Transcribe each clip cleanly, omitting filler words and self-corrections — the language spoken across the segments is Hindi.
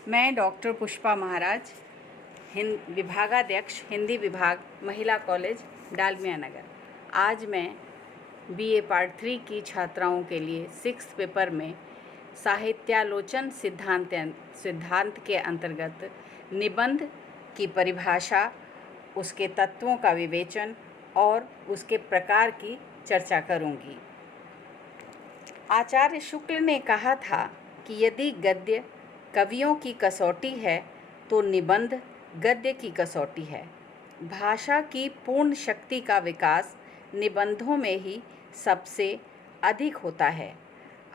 मैं डॉक्टर पुष्पा महाराज, विभागाध्यक्ष हिंदी विभाग, महिला कॉलेज, डालमिया नगर। आज मैं बीए पार्ट 3 की छात्राओं के लिए 6th पेपर में साहित्यालोचन सिद्धांत के अंतर्गत निबंध की परिभाषा, उसके तत्वों का विवेचन और उसके प्रकार की चर्चा करूँगी। आचार्य शुक्ल ने कहा था कि यदि गद्य कवियों की कसौटी है तो निबंध गद्य की कसौटी है। भाषा की पूर्ण शक्ति का विकास निबंधों में ही सबसे अधिक होता है।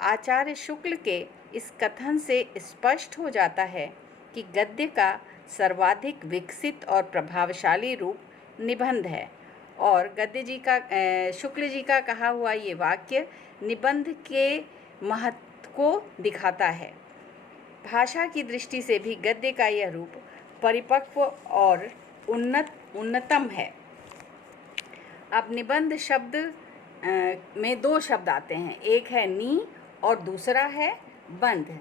आचार्य शुक्ल के इस कथन से स्पष्ट हो जाता है कि गद्य का सर्वाधिक विकसित और प्रभावशाली रूप निबंध है और शुक्ल जी का कहा हुआ ये वाक्य निबंध के महत्व को दिखाता है। भाषा की दृष्टि से भी गद्य का यह रूप परिपक्व और उन्नतम है। अब निबंध शब्द में दो शब्द आते हैं, एक है नी और दूसरा है बंध।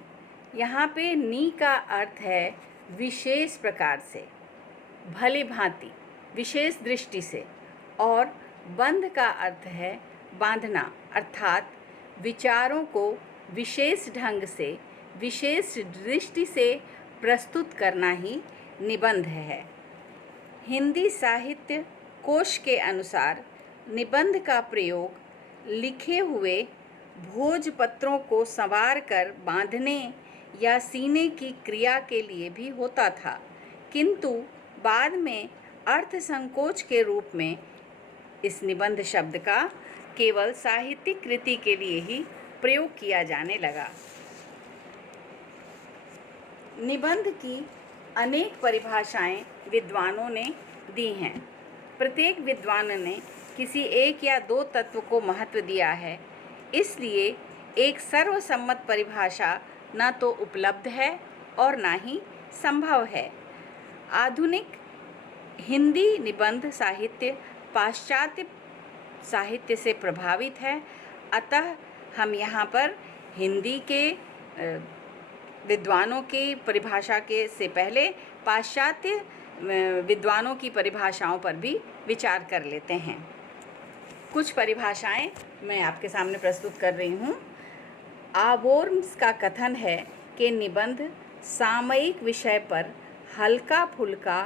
यहाँ पे नी का अर्थ है विशेष प्रकार से, भली भांति, विशेष दृष्टि से, और बंध का अर्थ है बांधना, अर्थात विचारों को विशेष ढंग से, विशेष दृष्टि से प्रस्तुत करना ही निबंध है। हिंदी साहित्य कोश के अनुसार निबंध का प्रयोग लिखे हुए भोजपत्रों को संवार कर बांधने या सीने की क्रिया के लिए भी होता था, किंतु बाद में अर्थ संकोच के रूप में इस निबंध शब्द का केवल साहित्यिक कृति के लिए ही प्रयोग किया जाने लगा। निबंध की अनेक परिभाषाएं विद्वानों ने दी हैं। प्रत्येक विद्वान ने किसी एक या दो तत्व को महत्व दिया है, इसलिए एक सर्वसम्मत परिभाषा न तो उपलब्ध है और न ही संभव है। आधुनिक हिंदी निबंध साहित्य पाश्चात्य साहित्य से प्रभावित है, अतः हम यहाँ पर हिंदी के विद्वानों की परिभाषा के से पहले पाश्चात्य विद्वानों की परिभाषाओं पर भी विचार कर लेते हैं। कुछ परिभाषाएं मैं आपके सामने प्रस्तुत कर रही हूँ। आबोर्म्स का कथन है कि निबंध सामयिक विषय पर हल्का फुल्का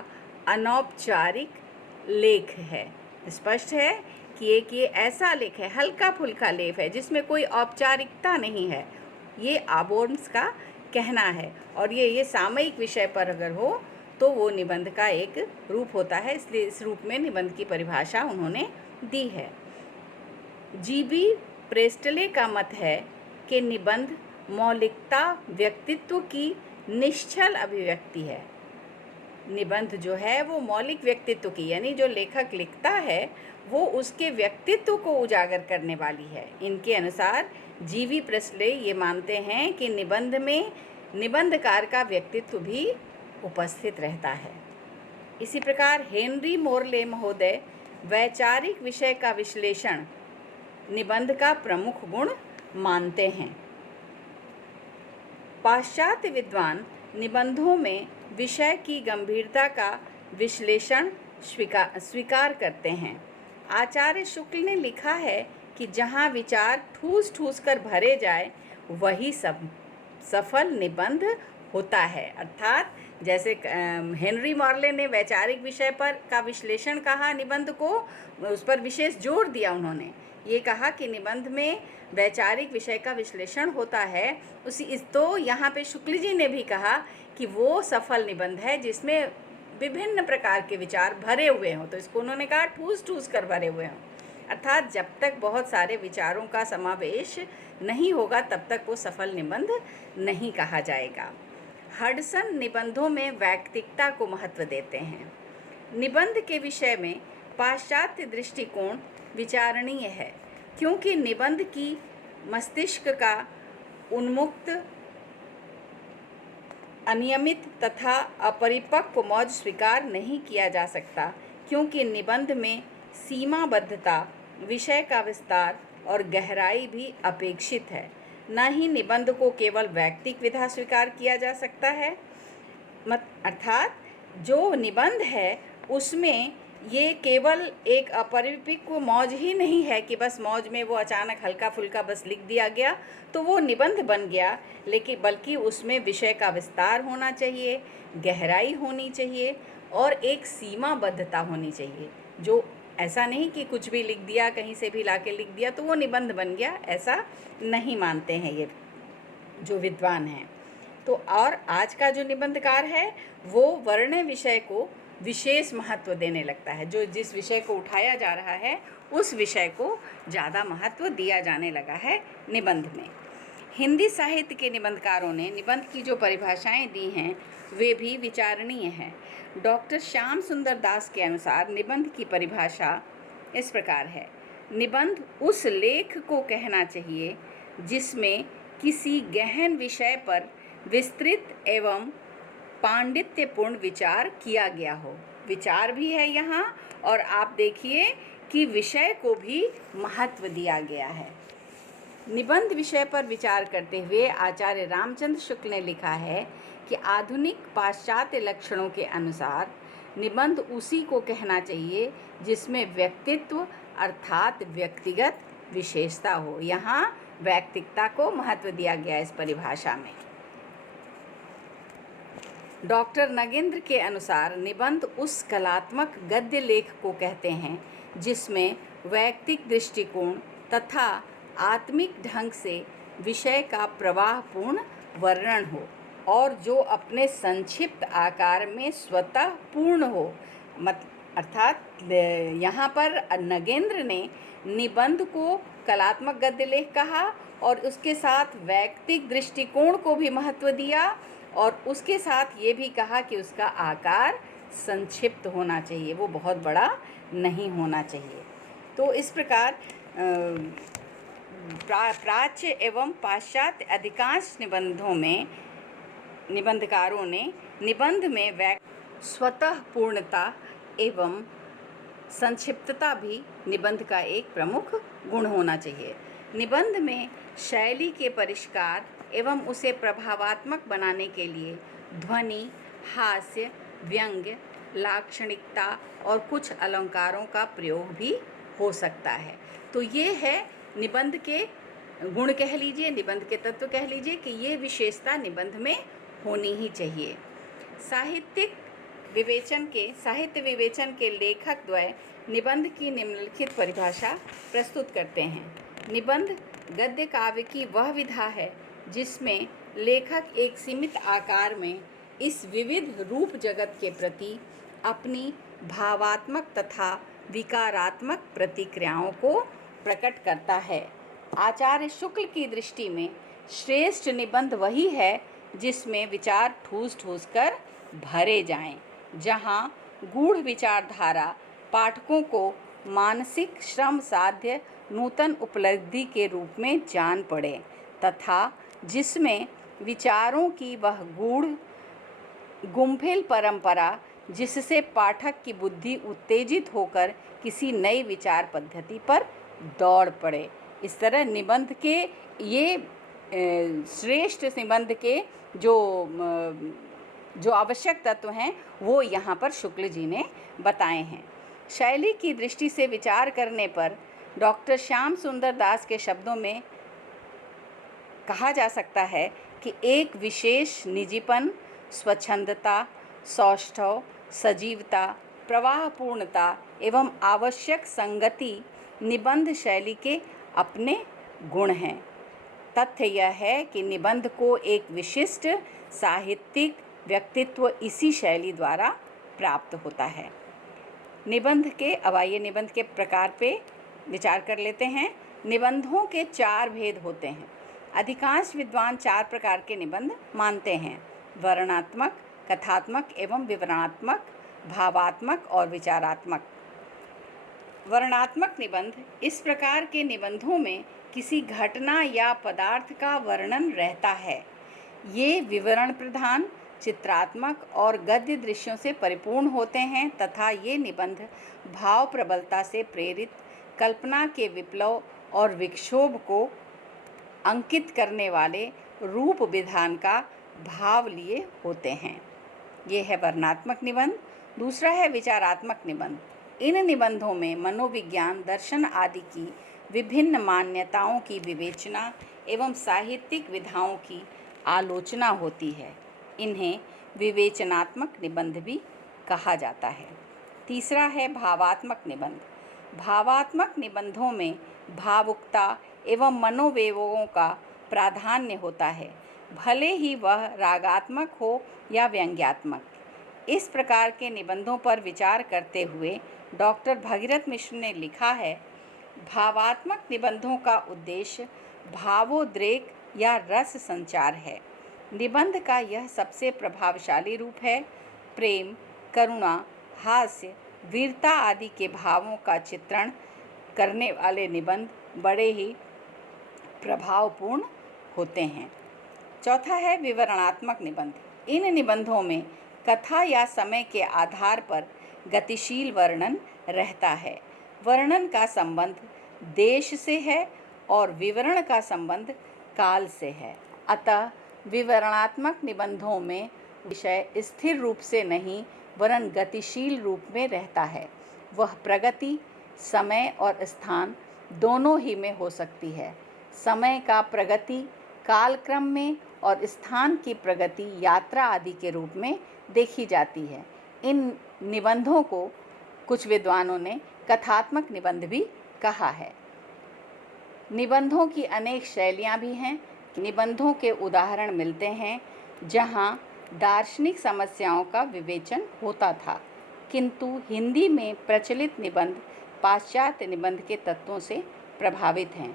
अनौपचारिक लेख है। स्पष्ट है कि ये ऐसा लेख है, हल्का फुल्का लेख है, जिसमें कोई औपचारिकता नहीं है। ये आबोर्म्स का कहना है और ये सामयिक विषय पर अगर हो तो वो निबंध का एक रूप होता है, इसलिए इस रूप में निबंध की परिभाषा उन्होंने दी है। जीबी प्रेस्टले का मत है कि निबंध मौलिकता व्यक्तित्व की निश्चल अभिव्यक्ति है। निबंध जो है वो मौलिक व्यक्तित्व की, यानी जो लेखक लिखता है वो उसके व्यक्तित्व को उजागर करने वाली है। इनके अनुसार जीवी प्रेस्टले ये मानते हैं कि निबंध में निबंधकार का व्यक्तित्व भी उपस्थित रहता है। इसी प्रकार हेनरी मोरले महोदय वैचारिक विषय का विश्लेषण निबंध का प्रमुख गुण मानते हैं। पाश्चात्य विद्वान निबंधों में विषय की गंभीरता का विश्लेषण स्वीकार करते हैं। आचार्य शुक्ल ने लिखा है कि जहाँ विचार ठूस ठूस कर भरे जाए वही सफल निबंध होता है। अर्थात जैसे हेनरी मॉर्ले ने वैचारिक विषय पर का विश्लेषण कहा, निबंध को उस पर विशेष जोर दिया। उन्होंने ये कहा कि निबंध में वैचारिक विषय का विश्लेषण होता है। तो यहाँ पे शुक्ल जी ने भी कहा कि वो सफल निबंध है जिसमें विभिन्न प्रकार के विचार भरे हुए हों। तो इसको उन्होंने कहा ठूस ठूस कर भरे हुए हों, अर्थात जब तक बहुत सारे विचारों का समावेश नहीं होगा तब तक वो सफल निबंध नहीं कहा जाएगा। हडसन निबंधों में वैयक्तिकता को महत्व देते हैं। निबंध के विषय में पाश्चात्य दृष्टिकोण विचारणीय है, क्योंकि निबंध की मस्तिष्क का उन्मुक्त, अनियमित तथा अपरिपक्व मौज स्वीकार नहीं किया जा सकता, क्योंकि निबंध में सीमाबद्धता, विषय का विस्तार और गहराई भी अपेक्षित है। न ही निबंध को केवल वैयक्तिक विधा स्वीकार किया जा सकता है। अर्थात जो निबंध है उसमें ये केवल एक अपरिपक्व मौज ही नहीं है कि बस मौज में वो अचानक हल्का फुल्का बस लिख दिया गया तो वो निबंध बन गया, लेकिन बल्कि उसमें विषय का विस्तार होना चाहिए, गहराई होनी चाहिए और एक सीमाबद्धता होनी चाहिए। जो ऐसा नहीं कि कुछ भी लिख दिया, कहीं से भी लाके लिख दिया तो वो निबंध बन गया, ऐसा नहीं मानते हैं ये जो विद्वान हैं। तो और आज का जो निबंधकार है वो वर्ण विषय को विशेष महत्व देने लगता है। जो जिस विषय को उठाया जा रहा है उस विषय को ज़्यादा महत्व दिया जाने लगा है निबंध में। हिंदी साहित्य के निबंधकारों ने निबंध की जो परिभाषाएं दी हैं वे भी विचारणीय हैं। डॉक्टर श्याम सुंदर दास के अनुसार निबंध की परिभाषा इस प्रकार है: निबंध उस लेख को कहना चाहिए जिसमें किसी गहन विषय पर विस्तृत एवं पांडित्यपूर्ण विचार किया गया हो। विचार भी है यहाँ, और आप देखिए कि विषय को भी महत्व दिया गया है। निबंध विषय पर विचार करते हुए आचार्य रामचंद्र शुक्ल ने लिखा है कि आधुनिक पाश्चात्य लक्षणों के अनुसार निबंध उसी को कहना चाहिए जिसमें व्यक्तित्व अर्थात व्यक्तिगत विशेषता हो। यहाँ व्यक्तिकता को महत्व दिया गया इस परिभाषा में। डॉक्टर नगेंद्र के अनुसार निबंध उस कलात्मक गद्य लेख को कहते हैं जिसमें वैयक्तिक दृष्टिकोण तथा आत्मिक ढंग से विषय का प्रवाहपूर्ण वर्णन हो और जो अपने संक्षिप्त आकार में स्वतः पूर्ण हो। अर्थात यहाँ पर नगेंद्र ने निबंध को कलात्मक गद्य लेख कहा और उसके साथ वैयक्तिक दृष्टिकोण को भी महत्व दिया और उसके साथ ये भी कहा कि उसका आकार संक्षिप्त होना चाहिए, वो बहुत बड़ा नहीं होना चाहिए। तो इस प्रकार प्राच्य एवं पाश्चात्य अधिकांश निबंधों में निबंधकारों ने निबंध में स्वतः पूर्णता एवं संक्षिप्तता भी निबंध का एक प्रमुख गुण होना चाहिए। निबंध में शैली के परिष्कार एवं उसे प्रभावात्मक बनाने के लिए ध्वनि, हास्य, व्यंग्य, लाक्षणिकता और कुछ अलंकारों का प्रयोग भी हो सकता है। तो ये है निबंध के गुण कह लीजिए, निबंध के तत्व कह लीजिए कि ये विशेषता निबंध में होनी ही चाहिए। साहित्य विवेचन के लेखक द्वय निबंध की निम्नलिखित परिभाषा प्रस्तुत करते हैं। निबंध गद्य काव्य की वह विधा है जिसमें लेखक एक सीमित आकार में इस विविध रूप जगत के प्रति अपनी भावात्मक तथा विकारात्मक प्रतिक्रियाओं को प्रकट करता है। आचार्य शुक्ल की दृष्टि में श्रेष्ठ निबंध वही है जिसमें विचार ठूस ठूस कर भरे जाएं, जहां गूढ़ विचारधारा पाठकों को मानसिक श्रम साध्य नूतन उपलब्धि के रूप में जान पड़े तथा जिसमें विचारों की वह गूढ़ गुम्फिल परंपरा जिससे पाठक की बुद्धि उत्तेजित होकर किसी नई विचार पद्धति पर दौड़ पड़े। इस तरह निबंध के ये श्रेष्ठ निबंध के जो आवश्यक तत्व हैं वो यहाँ पर शुक्ल जी ने बताए हैं। शैली की दृष्टि से विचार करने पर डॉक्टर श्याम सुंदर दास के शब्दों में कहा जा सकता है कि एक विशेष निजीपन, स्वच्छंदता, सौष्ठव, सजीवता, प्रवाहपूर्णता एवं आवश्यक संगति निबंध शैली के अपने गुण हैं। तथ्य यह है कि निबंध को एक विशिष्ट साहित्यिक व्यक्तित्व इसी शैली द्वारा प्राप्त होता है। अब आइए निबंध के प्रकार पे विचार कर लेते हैं। निबंधों के 4 भेद होते हैं। अधिकांश विद्वान 4 प्रकार के निबंध मानते हैं: वर्णनात्मक, कथात्मक एवं विवरणात्मक, भावात्मक और विचारात्मक। वर्णनात्मक निबंध इस प्रकार के निबंधों में किसी घटना या पदार्थ का वर्णन रहता है। ये विवरण प्रधान, चित्रात्मक और गद्य दृश्यों से परिपूर्ण होते हैं तथा ये निबंध भाव प्रबलता से प्रेरित कल्पना के विप्लव और विक्षोभ को अंकित करने वाले रूप विधान का भाव लिए होते हैं। ये है वर्णनात्मक निबंध। दूसरा है विचारात्मक निबंध। इन निबंधों में मनोविज्ञान, दर्शन आदि की विभिन्न मान्यताओं की विवेचना एवं साहित्यिक विधाओं की आलोचना होती है। इन्हें विवेचनात्मक निबंध भी कहा जाता है। तीसरा है भावात्मक निबंध। भावात्मक निबंधों में भावुकता एवं मनोवेगों का प्राधान्य होता है, भले ही वह रागात्मक हो या व्यंग्यात्मक। इस प्रकार के निबंधों पर विचार करते हुए डॉक्टर भगीरथ मिश्र ने लिखा है, भावात्मक निबंधों का उद्देश्य भावोद्रेक या रस संचार है। निबंध का यह सबसे प्रभावशाली रूप है। प्रेम, करुणा, हास्य, वीरता आदि के भावों का चित्रण करने वाले निबंध बड़े ही प्रभावपूर्ण होते हैं। चौथा है विवरणात्मक निबंध। इन निबंधों में कथा या समय के आधार पर गतिशील वर्णन रहता है। वर्णन का संबंध देश से है और विवरण का संबंध काल से है। अतः विवरणात्मक निबंधों में विषय स्थिर रूप से नहीं वरन गतिशील रूप में रहता है। वह प्रगति समय और स्थान दोनों ही में हो सकती है। समय का प्रगति कालक्रम में और स्थान की प्रगति यात्रा आदि के रूप में देखी जाती है। इन निबंधों को कुछ विद्वानों ने कथात्मक निबंध भी कहा है। निबंधों की अनेक शैलियाँ भी हैं। निबंधों के उदाहरण मिलते हैं जहाँ दार्शनिक समस्याओं का विवेचन होता था, किंतु हिंदी में प्रचलित निबंध पाश्चात्य निबंध के तत्वों से प्रभावित हैं।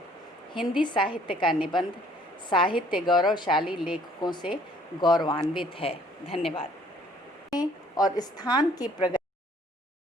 हिंदी साहित्य का निबंध साहित्य गौरवशाली लेखकों से गौरवान्वित है। धन्यवाद। और स्थान की प्रगति